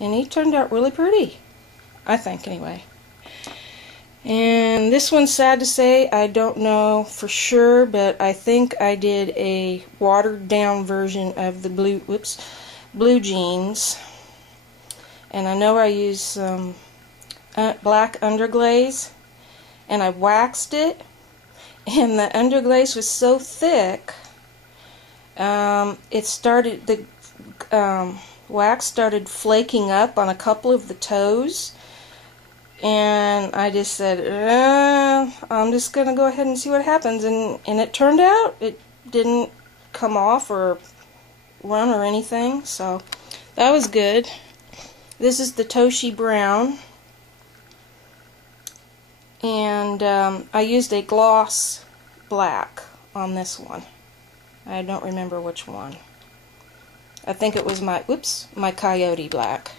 And he turned out really pretty, I think anyway. And this one's sad to say, I don't know for sure, but I think I did a watered down version of the blue jeans. And I know I used some black underglaze, and I waxed it, and the underglaze was so thick, the wax started flaking up on a couple of the toes. And I just said, I'm just going to go ahead and see what happens. And it turned out it didn't come off or run or anything. So that was good. This is the Toshi Brown. And I used a gloss black on this one. I don't remember which one. I think it was my Coyote black.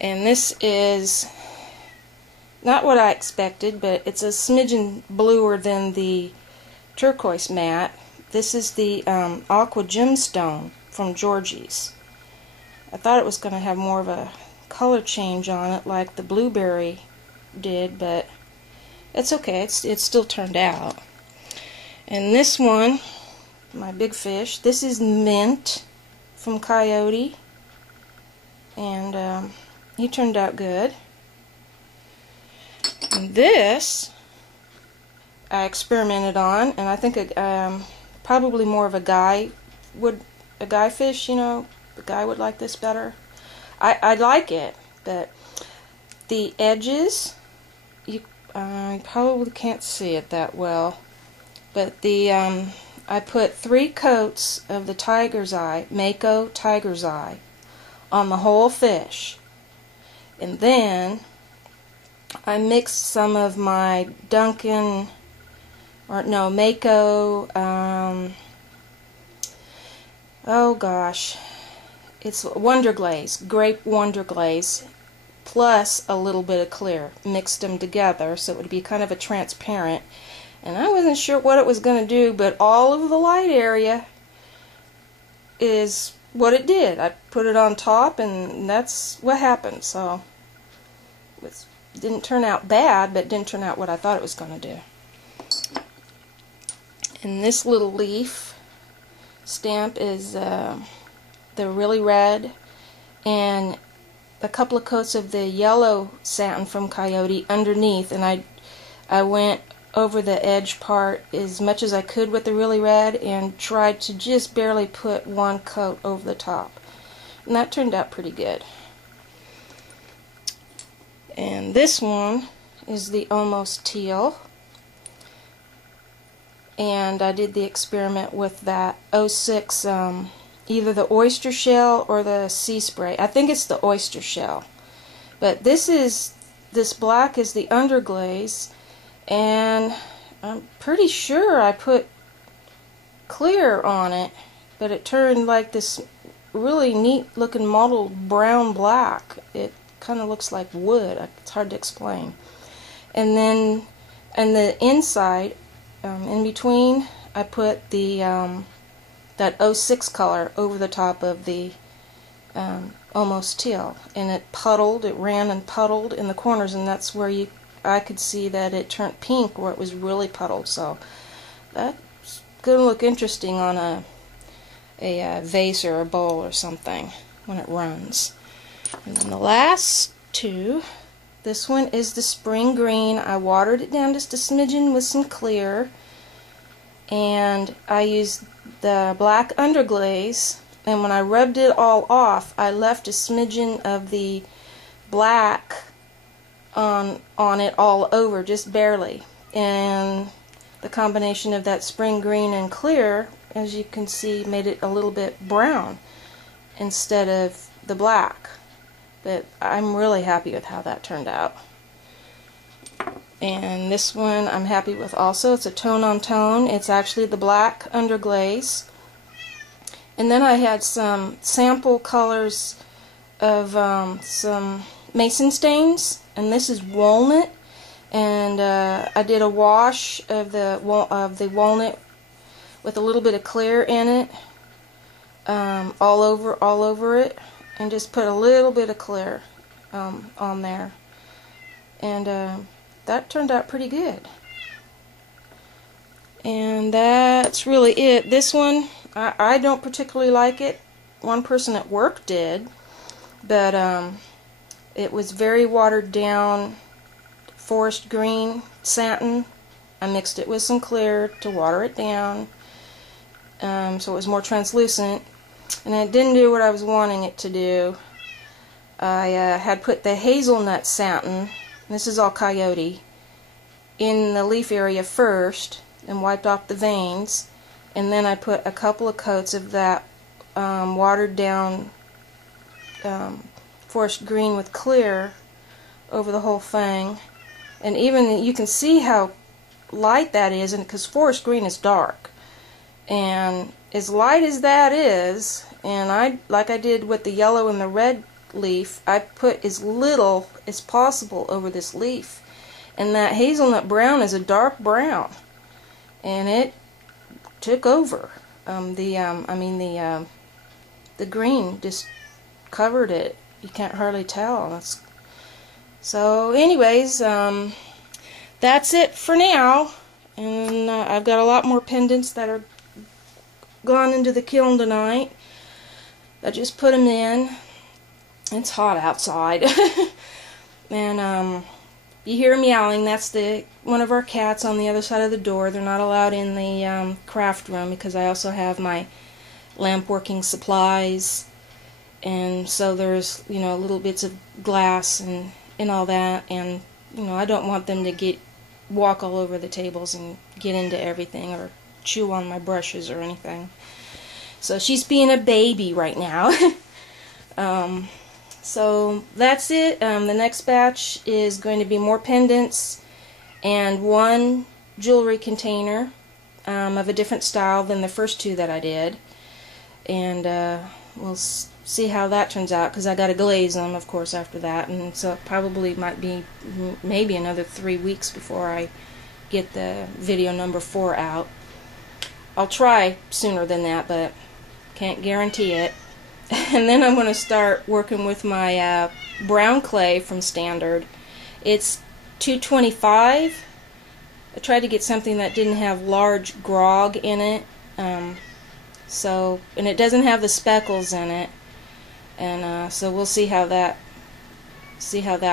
And this is not what I expected, but it's a smidgen bluer than the turquoise matte. This is the Aqua Gemstone from Georgie's. I thought it was going to have more of a color change on it like the blueberry did, but it's okay. It still turned out. And this one, my big fish, this is Mint from Coyote. And he turned out good. And this I experimented on, and I think probably more of a guy fish, you know, the guy would like this better. I like it, but the edges, you probably can't see it that well, but the I put 3 coats of the Tiger's Eye, Mako Tiger's Eye, on the whole fish, and then I mixed some of my Mako, oh gosh, it's Wonder Glaze, grape Wonder Glaze, plus a little bit of clear. Mixed them together so it would be kind of a transparent. And I wasn't sure what it was going to do, but all of the light area is what it did. I put it on top, and that's what happened. So it didn't turn out bad, but it didn't turn out what I thought it was going to do. And this little leaf stamp is the really red, and a couple of coats of the yellow satin from Coyote underneath, and I went over the edge part as much as I could with the really red and tried to just barely put 1 coat over the top, and that turned out pretty good. And this one is the Almost Teal, and I did the experiment with that 06 either the oyster shell or the sea spray. I think it's the oyster shell, but this black is the underglaze, and I'm pretty sure I put clear on it, but it turned like this really neat looking mottled brown black. It kind of looks like wood. It's hard to explain. And then on the inside, in between, I put the that 06 color over the top of the Almost Teal, and it ran and puddled in the corners, and that's where I could see that it turned pink where it was really puddled. So that's going to look interesting on a vase or a bowl or something when it runs. And then the last 2, this one is the Spring Green. I watered it down just a smidgen with some clear, and I used the black underglaze, and when I rubbed it all off, I left a smidgen of the black on it all over, just barely. And the combination of that Spring Green and clear, as you can see, made it a little bit brown instead of the black. But I'm really happy with how that turned out. And this one I'm happy with also. It's a tone on tone. It's actually the black underglaze. And then I had some sample colors of some mason stains, and this is walnut. And I did a wash of the walnut with a little bit of clear in it, all over it. and just put a little bit of clear on there, and that turned out pretty good. And that's really it. This one, I don't particularly like it. One person at work did, but it was very watered down forest green satin. I mixed it with some clear to water it down, so it was more translucent, and it didn't do what I was wanting it to do. I had put the hazelnut satin, this is all coyote, in the leaf area first and wiped off the veins, and then I put a couple of coats of that watered down forest green with clear over the whole thing. And even you can see how light that is, and because forest green is dark, and as light as that is, and like I did with the yellow and the red leaf, I put as little as possible over this leaf, and that hazelnut brown is a dark brown, and it took over. The green just covered it. You can't hardly tell. So anyways, that's it for now, and I've got a lot more pendants that are gone into the kiln tonight. I just put them in. It's hot outside. And you hear meowing. That's one of our cats on the other side of the door. They're not allowed in the craft room because I also have my lamp working supplies, and so there's little bits of glass and all that, and I don't want them to walk all over the tables and get into everything or chew on my brushes or anything. So she's being a baby right now. So that's it. The next batch is going to be more pendants and one jewelry container of a different style than the first two that I did, and we'll see how that turns out, because I got to glaze them, of course, after that, and so it probably might be maybe another 3 weeks before I get the video number 4 out. I'll try sooner than that, but can't guarantee it. And then I'm going to start working with my brown clay from Standard. It's 225. I tried to get something that didn't have large grog in it, and it doesn't have the speckles in it, and so we'll see how that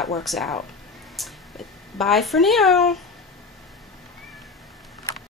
works out. But bye for now.